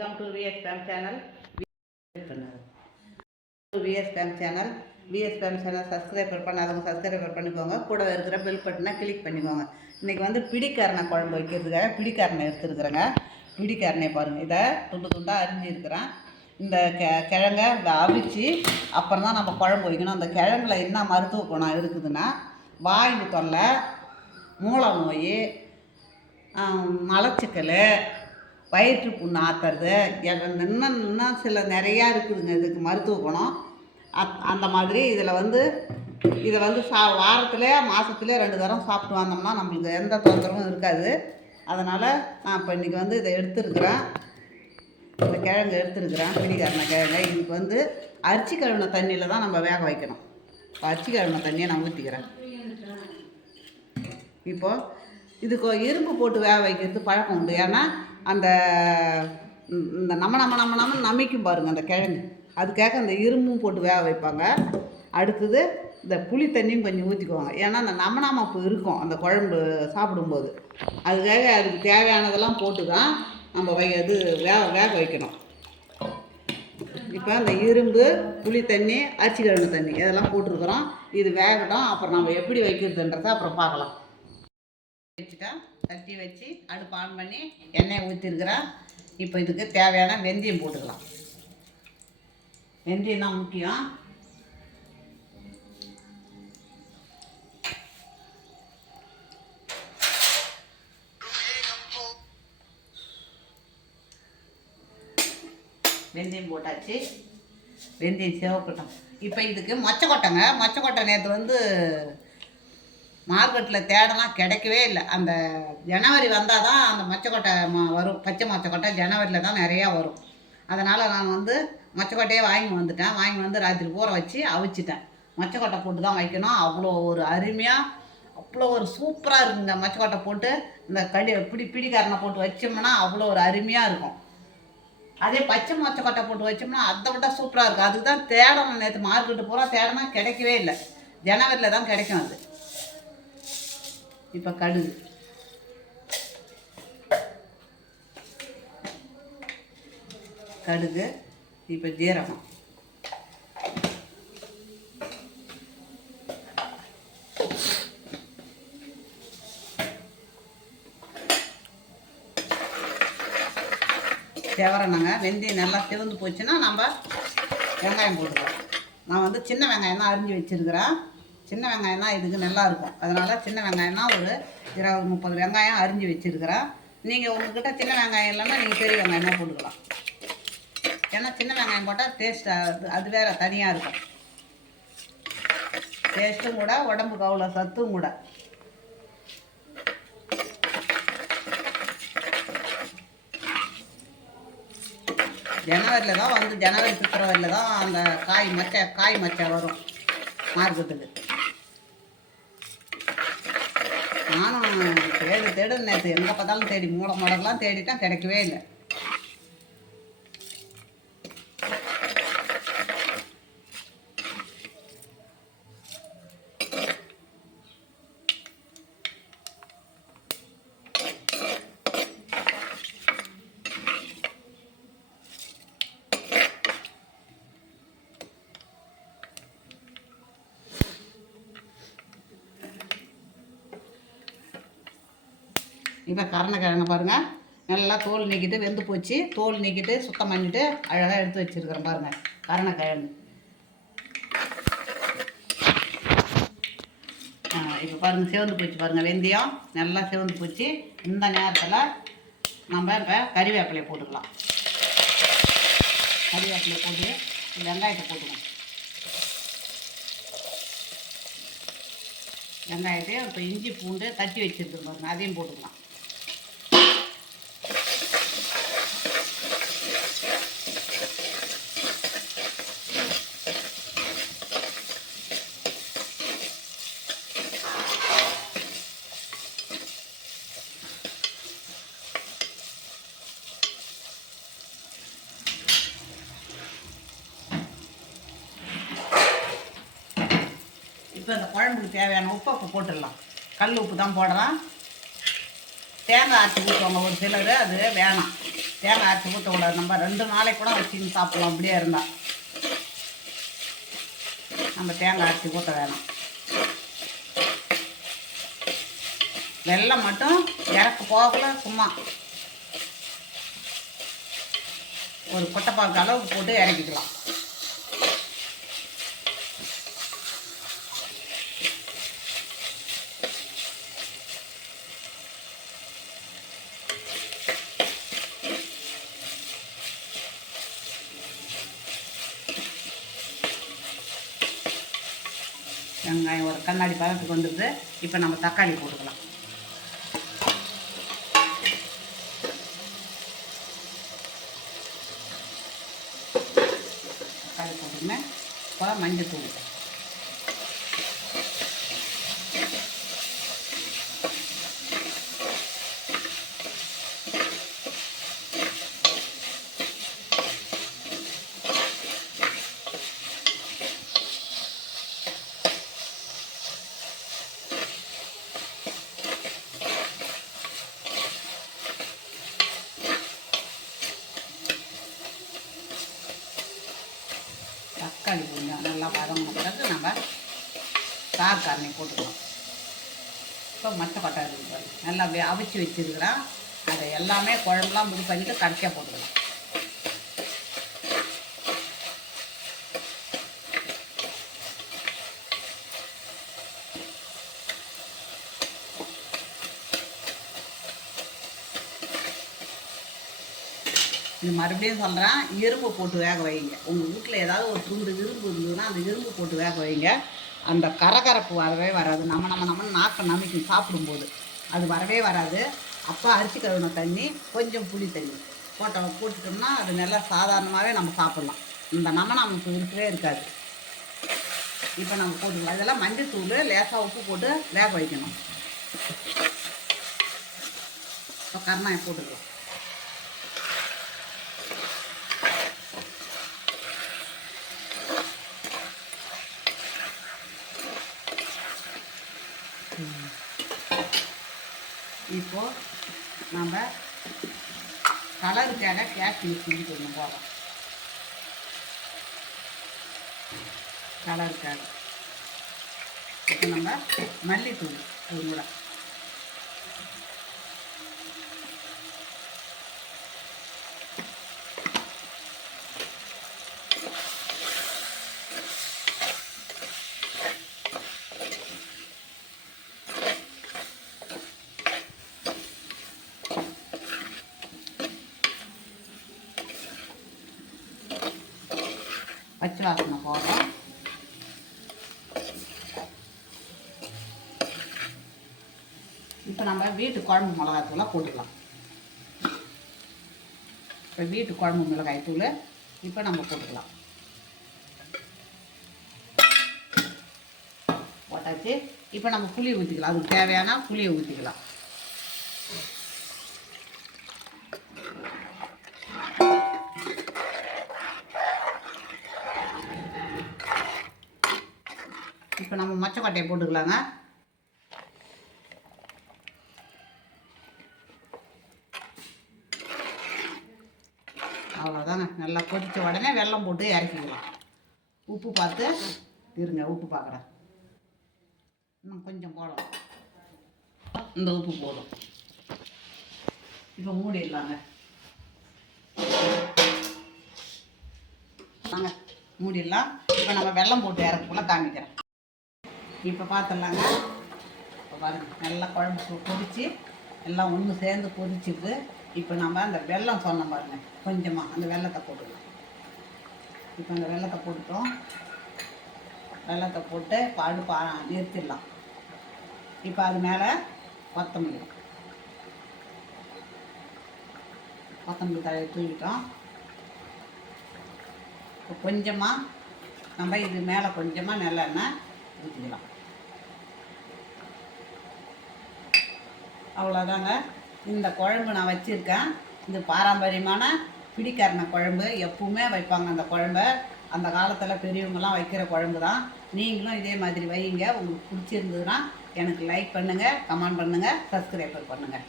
Welcome to VS fame channel. VS fame channel subscriber பண்ணாதவங்க subscriber பண்ணிக்கோங்க. கூட இருக்கிற பெல் பட்டனை கிளிக் பண்ணிக்கோங்க. இன்றைக்கி வந்து பிடிக்காரனை குழம்பு வைக்கிறதுக்காக பிடிக்காரனை எடுத்துருக்குறேங்க. பிடிக்காரனை பாருங்கள், இதை துண்டு துண்டாக அரிஞ்சிருக்கிறேன். இந்த கிழங்கை அவிச்சு அப்புறம் தான் நம்ம குழம்பு வைக்கணும். அந்த கிழங்குல என்ன மருத்துவ குணம் இருக்குதுன்னா, வாயு தொல்லை, மூல நோய், மலச்சிக்கல், வயிற்று புண்ணு ஆற்றுறது, இன்னும் சில நிறையா இருக்குதுங்க இதுக்கு மருத்துவ குணம். அந்த மாதிரி இதை வந்து வாரத்தில் மாதத்துல 2 தரம் சாப்பிட்டு வந்தோம்னா நம்மளுக்கு எந்த தொந்தரவும் இருக்காது. அதனால் நான் இப்போ இன்றைக்கி வந்து இதை எடுத்துருக்குறேன். இந்த கிழங்கு எடுத்துருக்குறேன், பிடிக்காரன கிழங்கு. இதுக்கு வந்து அரிசி கழுவின தண்ணியில் தான் நம்ம வேக வைக்கணும். இப்போ அரிசி கழுவின தண்ணியை நான் ஊற்றிக்கிறேன். இப்போது இதுக்கு இரும்பு போட்டு வேக வைக்கிறது பழக்கம் உண்டு. ஏன்னா அந்த இந்த நம்ம நமிக்கும் பாருங்கள் அந்த கிழங்கு, அதுக்காக அந்த இரும்பும் போட்டு வேக வைப்பாங்க. அடுத்தது இந்த புளி தண்ணியும் கொஞ்சம் ஊற்றிக்குவாங்க. ஏன்னா அந்த நமப்பு இருக்கும் அந்த குழம்பு சாப்பிடும்போது. அதுக்காக அதுக்கு தேவையானதெல்லாம் போட்டு தான் நம்ம வேக வைக்கணும். இப்போ அந்த இரும்பு, புளி தண்ணி, அரிசி கழுவின தண்ணி இதெல்லாம் போட்டிருக்கிறோம். இது வேகட்டும். அப்புறம் நம்ம எப்படி வைக்கிறதுன்றதை அப்புறம் பார்க்கலாம். வச்சுட்டா தட்டி வச்சு அடுப்பு ஆன் பண்ணி எண்ணெயை ஊற்றிருக்கிறேன். இப்போ இதுக்கு தேவையான வெந்தயம் போட்டுக்கலாம். வெந்தயம் தான் முக்கியம். வெந்தயம் போட்டாச்சு. வெந்தயம் சிவக்கட்டும். இப்போ இதுக்கு மொச்சக்கொட்டை நேற்று வந்து மார்க்கெட்டில் தேடலாம், கிடைக்கவே இல்லை. அந்த ஜனவரி வந்தால் தான் அந்த மொச்சக்கொட்டை வரும். பச்சை மொச்சக்கொட்டை ஜனவரியில் தான் நிறையா வரும். அதனால் நான் வந்து மொச்சக்கொட்டையே வாங்கி வந்து ராத்திரி ஊற வச்சு அவிச்சிட்டேன். மொச்சக்கொட்டை போட்டு தான் வைக்கணும். அவ்வளோ ஒரு அருமையாக, அவ்வளோ ஒரு சூப்பராக இருக்குங்க. மொச்சக்கொட்டை போட்டு இந்த பிடிக்காரனை போட்டு வச்சோம்னா அவ்வளோ ஒரு அருமையாக இருக்கும். அதே பச்சை மொச்சக்கொட்டை போட்டு வச்சோம்னா அதை விட சூப்பராக இருக்கும். அதுக்கு தான் தேடணும். நேற்று மார்க்கெட்டு பூரா தேடனா கிடைக்கவே இல்லை. ஜனவரியில் தான் கிடைக்கும் அது. இப்போ கடுகு, இப்போ ஜீரகம், செவரணுங்க. வெந்தயம் நல்லா சிவந்து போச்சுன்னா நம்ம வெங்காயம் போட்டுக்கலாம். நான் வந்து சின்ன வெங்காயம் தான் அரிஞ்சு வச்சுருக்கிறேன். சின்ன வெங்காயம் தான் இதுக்கு நல்லாயிருக்கும். அதனால் சின்ன வெங்காயம் தான் ஒரு 20-30 வெங்காயம் அரிஞ்சு வச்சுருக்கிறேன். நீங்கள் உங்கள்கிட்ட சின்ன வெங்காயம் இல்லைன்னா நீங்கள் பெரிய வெங்காயமாக போட்டுக்கலாம். ஏன்னா சின்ன வெங்காயம் போட்டால் டேஸ்ட் அது வேறு தனியாக இருக்கும். டேஸ்ட்டும் கூட, உடம்புக்கு அவ்வளோ சத்தும் கூட. ஜனவரியில் தான் ஜனவரி பிப்ரவரியில் தான் அந்த காய் மச்சை வரும் மார்க்கெட்டுக்கு. நானும் தேடு நேற்று எங்கே பார்த்தாலும் தேடி மூடலாம் தேடிட்டேன், கிடைக்கவே இல்லை. இப்போ கருணக்கிழங்கு பாருங்கள், நல்லா தோல் நீக்கிட்டு வெந்து போச்சு. தோல் நீக்கிட்டு சுத்தம் பண்ணிவிட்டு அழகாக எடுத்து வச்சுருக்கிறேன் பாருங்கள் கருணக்கிழங்கு. இப்போ பாருங்கள் சிவந்து போச்சு பாருங்கள். வெந்தயம் நல்லா சிவந்து போச்சு. இந்த நேரத்தில் நம்ம இப்போ கறிவேப்பிலையை போட்டுக்கலாம். கறிவேப்பிலையை போட்டு வெங்காயத்தை போட்டுக்கணும். வெங்காயத்தை இப்போ இஞ்சி பூண்டு தட்டி வச்சுருக்கோம் பாருங்கள், அதையும் போட்டுக்கலாம். இப்போ இந்த குழம்புக்கு தேவையான உப்பு போட்டுடலாம். கல் உப்பு தான் போடுறேன். தேங்காய் அரைச்சி ஊற்றுவாங்க ஒரு சிலர், அது வேணாம். தேங்காய் அரைச்சி ஊற்றக்கூடாது. நம்ம 2 நாளைக்கு கூட வச்சுன்னு சாப்பிட்லாம். அப்படியே இருந்தால் நம்ம தேங்காய் அரைச்சி ஊற்ற வேணாம். வெல்லம் மட்டும் இறக்க போகல சும்மா ஒரு கொட்டைப்பாக்கு அளவுக்கு போட்டு இறக்கிக்கலாம். வெங்காயம் ஒரு கண்ணாடி பதத்துக்கு வந்துடுது. இப்போ நம்ம தக்காளி போட்டுக்கலாம். தக்காளி போட்டுமே இப்போ மஞ்சள் தூள், தக்காளி கொஞ்சம் நல்லா வதங்கின பிறகு நம்ம காரக்காரணி போட்டுக்கலாம். இப்போ மட்டை இருக்குது நல்லா அவிச்சு வச்சுருக்கிறேன். அதை எல்லாமே குழம்புலாம் இது பண்ணிவிட்டு கடைசியாக போட்டுக்கலாம். இது மறுபடியும் சொல்கிறேன், இரும்பு போட்டு வேக வைங்க. உங்கள் வீட்டில் ஏதாவது ஒரு துண்டு இரும்பு இருந்ததுன்னா அந்த இரும்பு போட்டு வேக வைங்க. அந்த கரகரப்பு வரவே வராது. நம்ம நாக்கை நமைக்கும் சாப்பிடும்போது அது வரவே வராது. அப்போ அரிசி கழுவின தண்ணி கொஞ்சம் புளி தண்ணி போட்டுட்டோம்னா அது நல்லா சாதாரணமாகவே நம்ம சாப்பிட்லாம். இந்த நமக்கு இருக்கவே இருக்காது. இப்போ நம்ம போட்டுக்கலாம். இதெல்லாம் மஞ்சள் தூள் லேசாக உப்பு போட்டு வேக வைக்கணும். இப்போ கருணாயை போட்டுக்கலாம். இப்போ நம்ம கலருக்காக காஷ்மீர் சில்லி கொஞ்சம் போடுறோம். கலருக்காக இப்போ நம்ம மல்லித்தூள் ஒரு முறை, பச்சை வாசனை போடுறோம். இப்போ நம்ம வீட்டு குழம்பு மிளகாய்த்தூளாக போட்டுக்கலாம். இப்போ வீட்டு குழம்பு மிளகாய் தூள் இப்போ நம்ம போட்டுக்கலாம். போட்டாச்சு. இப்போ நம்ம புளி ஊற்றிக்கலாம். அதுக்கு தேவையான புளியை ஊற்றிக்கலாம். இப்போ நம்ம மொச்சக்கொட்டையை போட்டுக்கலாங்க. அவ்வளோதாங்க. நல்லா கொதித்த உடனே வெல்லம் போட்டு இறக்கிக்கலாம். உப்பு பார்த்து இருங்க, உப்பு பார்க்குறேன். இன்னும் கொஞ்சம் போடலாம். இந்த உப்பு போடும். இப்போ மூடிடலாங்க. வாங்க மூடிடலாம். இப்போ நம்ம வெல்லம் போட்டு இறக்குள்ள காமிக்கிறேன். இப்போ பார்த்துடலாங்க. இப்போ பாருங்கள், நல்லா குழம்பு கொதிச்சு எல்லாம் ஒன்று சேர்ந்து கொதிச்சுது. இப்போ நம்ம அந்த வெல்லம் சொன்னோம் பாருங்கள், கொஞ்சமாக அந்த வெல்லத்தை போட்டுக்கலாம். இப்போ அந்த வெல்லத்தை போட்டுட்டோம். வெல்லத்தை போட்டு அடுப்பு நிறுத்திடலாம். இப்போ அது மேலே கொத்தமல்லி தழையை தூக்கிட்டோம். இப்போ கொஞ்சமாக நம்ம இது மேலே கொஞ்சமாக நல்லெண்ணெய் ஊற்றிக்கலாம். அவ்வளோதாங்க. இந்த குழம்பு நான் வச்சுருக்கேன். இது பாரம்பரியமான பிடிக்கரணை குழம்பு. எப்பவுமே வைப்பாங்க அந்த குழம்பை. அந்த காலத்தில் பெரியவங்களாம் வைக்கிற குழம்பு தான். நீங்களும் இதே மாதிரி வைங்க. உங்களுக்கு பிடிச்சிருந்ததுன்னா எனக்கு லைக் பண்ணுங்கள், கமெண்ட் பண்ணுங்கள், சப்ஸ்கிரைப் பண்ணுங்கள்.